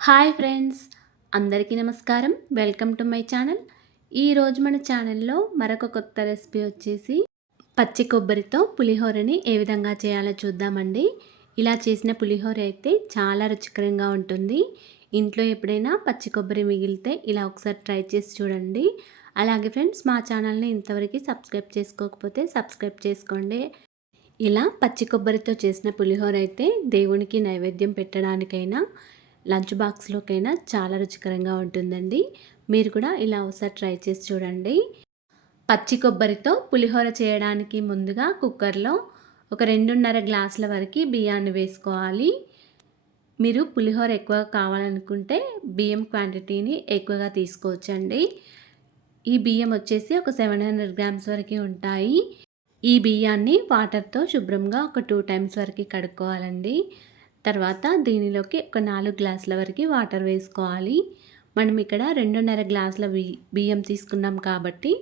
Hi friends, అందరికీ నమస్కారం. Welcome to my channel. ఈరోజు మన ఛానల్లో మరొక కొత్త రెసిపీ వచ్చేసి పచ్చి కొబ్బరితో పులిహోరని ఏ విధంగా చేయాలో చూద్దామండి. ఇలా చేసిన పులిహోర అయితే చాలా రుచికరంగా ఉంటుంది. ఇంట్లో ఎప్పుడైనా పచ్చి కొబ్బరి మిగిలితే ఇలా ఒకసారి ట్రై చేసి చూడండి. అలాగే ఫ్రెండ్స్, మా ఛానల్ని ఇంతవరకు సబ్స్క్రైబ్ చేసుకోకపోతే సబ్స్క్రైబ్ చేసుకోండి. ఇలా పచ్చి కొబ్బరితో చేసిన పులిహోర అయితే దేవునికి నైవేద్యం పెట్టడానికైనా లంచ్ బాక్స్లోకైనా చాలా రుచికరంగా ఉంటుందండి. మీరు కూడా ఇలా ఒకసారి ట్రై చేసి చూడండి. పచ్చి కొబ్బరితో పులిహోర చేయడానికి ముందుగా కుక్కర్లో ఒక 2.5 గ్లాసుల వరకు బియ్యాన్ని వేసుకోవాలి. మీరు పులిహోర ఎక్కువ కావాలనుకుంటే బియ్యం క్వాంటిటీని ఎక్కువగా తీసుకోవచ్చండి. ఈ బియ్యం వచ్చేసి ఒక 700 గ్రామ్స్ వరకు ఉంటాయి. ఈ బియ్యాన్ని వాటర్తో శుభ్రంగా ఒక 2 టైమ్స్ వరకు కడుక్కోవాలండి. తర్వాత దీనిలోకి ఒక 4 గ్లాసుల వరకు వాటర్ వేసుకోవాలి. మనం ఇక్కడ 2.5 గ్లాసుల బియ్యం తీసుకున్నాం కాబట్టి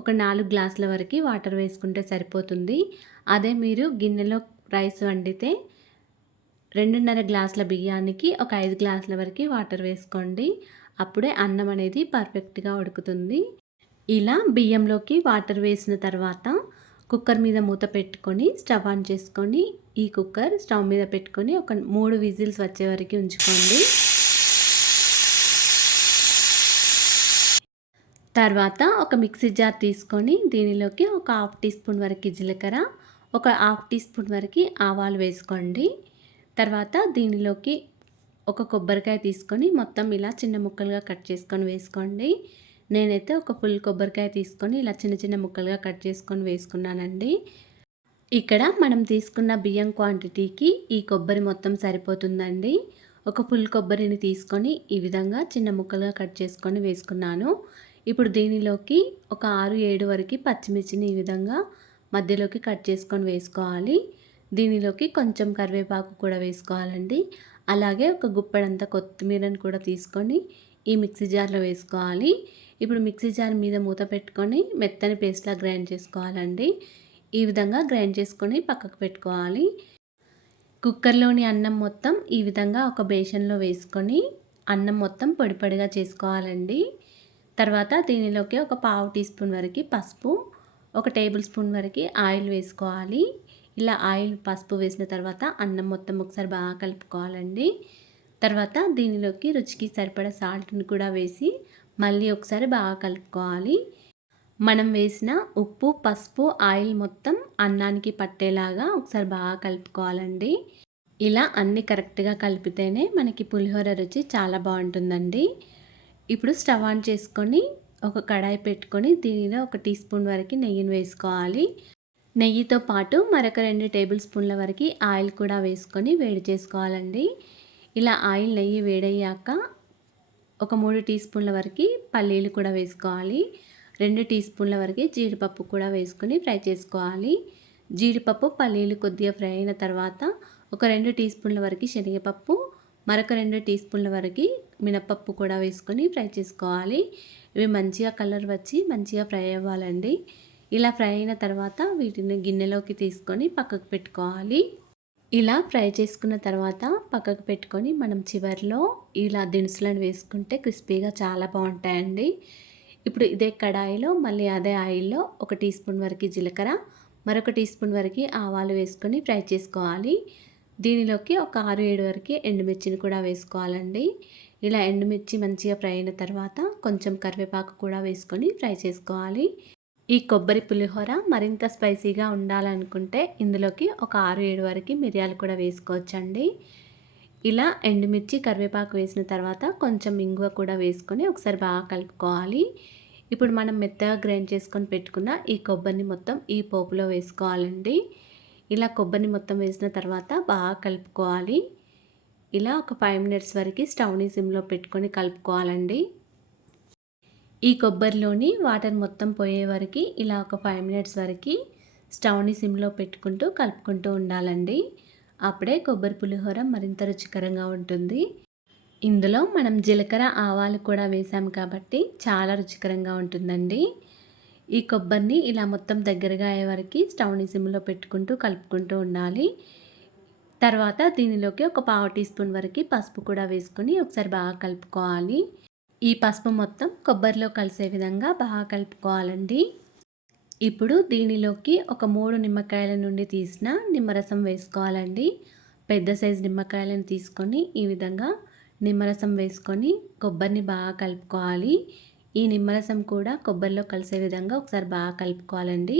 ఒక 4 గ్లాసుల వరకు వాటర్ వేసుకుంటే సరిపోతుంది. అదే మీరు గిన్నెలో రైస్ వండితే 2.5 గ్లాసుల బియ్యానికి ఒక 5 గ్లాసుల వరకు వాటర్ వేసుకోండి. అప్పుడే అన్నం అనేది పర్ఫెక్ట్గా ఉడుకుతుంది. ఇలా బియ్యంలోకి వాటర్ వేసిన తర్వాత కుక్కర్ మీద మూత పెట్టుకొని స్టవ్ ఆన్ చేసుకొని ఈ కుక్కర్ స్టవ్ మీద పెట్టుకొని ఒక 3 విజిల్స్ వచ్చే వరకు ఉంచుకోండి. తర్వాత ఒక మిక్సీ జార్ తీసుకొని దీనిలోకి ఒక 1/2 టీ స్పూన్ వరకు జీలకర్ర, ఒక 1/2 టీ స్పూన్ వరకు ఆవాలు వేసుకోండి. తర్వాత దీనిలోకి ఒక కొబ్బరికాయ తీసుకొని మొత్తం ఇలా చిన్న ముక్కలుగా కట్ చేసుకొని వేసుకోండి. నేనైతే ఒక ఫుల్ కొబ్బరికాయ తీసుకొని ఇలా చిన్న చిన్న ముక్కలుగా కట్ చేసుకొని వేసుకున్నానండి. ఇక్కడ మనం తీసుకున్న బియ్యం క్వాంటిటీకి ఈ కొబ్బరి మొత్తం సరిపోతుందండి. ఒక ఫుల్ కొబ్బరిని తీసుకొని ఈ విధంగా చిన్న ముక్కలుగా కట్ చేసుకొని వేసుకున్నాను. ఇప్పుడు దీనిలోకి ఒక 6-7 వరకు పచ్చిమిర్చిని ఈ విధంగా మధ్యలోకి కట్ చేసుకొని వేసుకోవాలి. దీనిలోకి కొంచెం కరివేపాకు కూడా వేసుకోవాలండి. అలాగే ఒక గుప్పెడంత కొత్తిమీరని కూడా తీసుకొని ఈ మిక్సీ జార్లో వేసుకోవాలి. ఇప్పుడు మిక్సీ జార్ మీద మూత పెట్టుకొని మెత్తని పేస్ట్లా గ్రైండ్ చేసుకోవాలండి. ఈ విధంగా గ్రైండ్ చేసుకొని పక్కకు పెట్టుకోవాలి. కుక్కర్లోని అన్నం మొత్తం ఈ విధంగా ఒక బేషన్లో వేసుకొని అన్నం మొత్తం పొడి పొడిగా చేసుకోవాలండి. తర్వాత దీనిలోకి ఒక 1/2 టీ స్పూన్ వరకు పసుపు, ఒక టేబుల్ స్పూన్ వరకు ఆయిల్ వేసుకోవాలి. ఇలా ఆయిల్ పసుపు వేసిన తర్వాత అన్నం మొత్తం ఒకసారి బాగా కలుపుకోవాలండి. తర్వాత దీనిలోకి రుచికి సరిపడా సాల్ట్ని కూడా వేసి మళ్ళీ ఒకసారి బాగా కలుపుకోవాలి. మనం వేసిన ఉప్పు, పసుపు, ఆయిల్ మొత్తం అన్నానికి పట్టేలాగా ఒకసారి బాగా కలుపుకోవాలండి. ఇలా అన్నీ కరెక్ట్గా కలిపితేనే మనకి పులిహోర రుచి చాలా బాగుంటుందండి. ఇప్పుడు స్టవ్ ఆన్ చేసుకొని ఒక కడాయి పెట్టుకొని దీనిలో ఒక టీ స్పూన్ వరకు నెయ్యిని వేసుకోవాలి. నెయ్యితో పాటు మరొక 2 టేబుల్ స్పూన్ల వరకు ఆయిల్ కూడా వేసుకొని వేడి చేసుకోవాలండి. ఇలా ఆయిల్ నెయ్యి వేడయ్యాక ఒక 3 టీ స్పూన్ల వరకు పల్లీలు కూడా వేసుకోవాలి. 2 టీ స్పూన్ల వరకు జీడిపప్పు కూడా వేసుకొని ఫ్రై చేసుకోవాలి. జీడిపప్పు, పల్లీలు కొద్దిగా ఫ్రై అయిన తర్వాత ఒక 2 టీ స్పూన్ల వరకు శనగపప్పు, మరొక 2 టీ స్పూన్ల వరకు మినపప్పు కూడా వేసుకొని ఫ్రై చేసుకోవాలి. ఇవి మంచిగా కలర్ వచ్చి మంచిగా ఫ్రై అవ్వాలండి. ఇలా ఫ్రై అయిన తర్వాత వీటిని గిన్నెలోకి తీసుకొని పక్కకు పెట్టుకోవాలి. ఇలా ఫ్రై చేసుకున్న తర్వాత పక్కకు పెట్టుకొని మనం చివరిలో ఇలా దినుసులను వేసుకుంటే క్రిస్పీగా చాలా బాగుంటాయండి. ఇప్పుడు ఇదే కడాయిలో మళ్ళీ అదే ఆయిల్లో ఒక టీ స్పూన్ వరకు జీలకర్ర, మరొక టీ స్పూన్ వరకు ఆవాలు వేసుకొని ఫ్రై చేసుకోవాలి. దీనిలోకి ఒక 6-7 వరకు ఎండుమిర్చిని కూడా వేసుకోవాలండి. ఇలా ఎండుమిర్చి మంచిగా ఫ్రై అయిన తర్వాత కొంచెం కరివేపాకు కూడా వేసుకొని ఫ్రై చేసుకోవాలి. ఈ కొబ్బరి పులిహోర మరింత స్పైసీగా ఉండాలనుకుంటే ఇందులోకి ఒక 6-7 వరకు మిరియాలు కూడా వేసుకోవచ్చండి. ఇలా ఎండుమిర్చి, కరివేపాకు వేసిన తర్వాత కొంచెం ఇంగువ కూడా వేసుకొని ఒకసారి బాగా కలుపుకోవాలి. ఇప్పుడు మనం మెత్తగా గ్రైండ్ చేసుకొని పెట్టుకున్న ఈ కొబ్బరిని మొత్తం ఈ పోపులో వేసుకోవాలండి. ఇలా కొబ్బరిని మొత్తం వేసిన తర్వాత బాగా కలుపుకోవాలి. ఇలా ఒక 5 మినిట్స్ వరకు స్టవ్ని సిమ్లో పెట్టుకొని కలుపుకోవాలండి. ఈ కొబ్బరిలోని వాటర్ మొత్తం పోయే వరకు ఇలా ఒక 5 మినిట్స్ వరకు స్టవ్ని సిమ్లో పెట్టుకుంటూ కలుపుకుంటూ ఉండాలండి. అప్పుడే కొబ్బరి పులిహోర మరింత రుచికరంగా ఉంటుంది. ఇందులో మనం జీలకర్ర, ఆవాలు కూడా వేసాం కాబట్టి చాలా రుచికరంగా ఉంటుందండి. ఈ కొబ్బరిని ఇలా మొత్తం దగ్గరగా అయ్యే వరకు స్టవ్ని సిమ్లో పెట్టుకుంటూ కలుపుకుంటూ ఉండాలి. తర్వాత దీనిలోకి ఒక పావు టీ స్పూన్ వరకు పసుపు కూడా వేసుకొని ఒకసారి బాగా కలుపుకోవాలి. ఈ పసుపు మొత్తం కొబ్బరిలో కలిసే విధంగా బాగా కలుపుకోవాలండి. ఇప్పుడు దీనిలోకి ఒక 3 నిమ్మకాయల నుండి తీసిన నిమ్మరసం వేసుకోవాలండి. పెద్ద సైజు నిమ్మకాయలను తీసుకొని ఈ విధంగా నిమ్మరసం వేసుకొని కొబ్బరిని బాగా కలుపుకోవాలి. ఈ నిమ్మరసం కూడా కొబ్బరిలో కలిసే విధంగా ఒకసారి బాగా కలుపుకోవాలండి.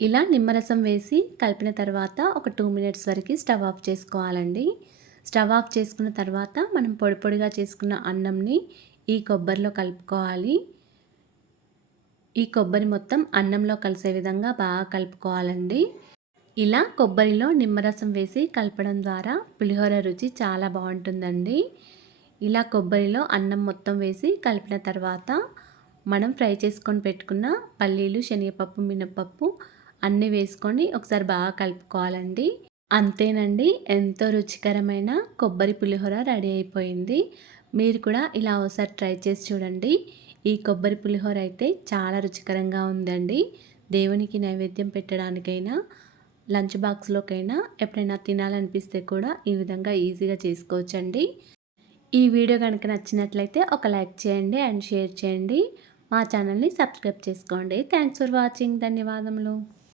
ఇలా నిమ్మరసం వేసి కలిపిన తర్వాత ఒక 2 మినిట్స్ వరకు స్టవ్ ఆఫ్ చేసుకోవాలండి. స్టవ్ ఆఫ్ చేసుకున్న తర్వాత మనం పొడి పొడిగా చేసుకున్న అన్నంని ఈ కొబ్బరిలో కలుపుకోవాలి. ఈ కొబ్బరి మొత్తం అన్నంలో కలిసే విధంగా బాగా కలుపుకోవాలండి. ఇలా కొబ్బరిలో నిమ్మరసం వేసి కలపడం ద్వారా పులిహోర రుచి చాలా బాగుంటుందండి. ఇలా కొబ్బరిలో అన్నం మొత్తం వేసి కలిపిన తర్వాత మనం ఫ్రై చేసుకొని పెట్టుకున్న పల్లీలు, శనగపప్పు, మినపప్పు అన్నీ వేసుకొని ఒకసారి బాగా కలుపుకోవాలండి. అంతేనండి, ఎంతో రుచికరమైన కొబ్బరి పులిహోర రెడీ అయిపోయింది. మీరు కూడా ఇలా ఒకసారి ట్రై చేసి చూడండి. ఈ కొబ్బరి పులిహోర అయితే చాలా రుచికరంగా ఉందండి. దేవునికి నైవేద్యం పెట్టడానికైనా, లంచ్ బాక్స్లోకైనా ఎప్పుడైనా తినాలనిపిస్తే కూడా ఈ విధంగా ఈజీగా చేసుకోవచ్చండి. ఈ వీడియో కనుక నచ్చినట్లయితే ఒక లైక్ చేయండి అండ్ షేర్ చేయండి. మా ఛానల్ని సబ్స్క్రైబ్ చేసుకోండి. Thanks for watching. ధన్యవాదములు.